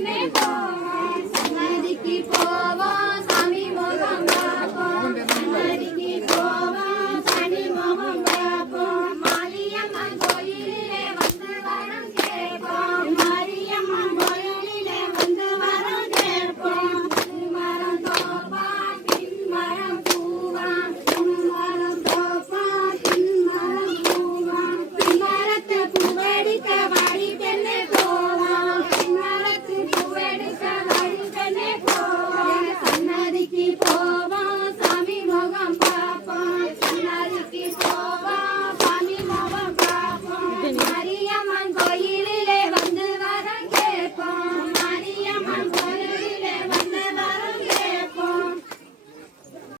ねば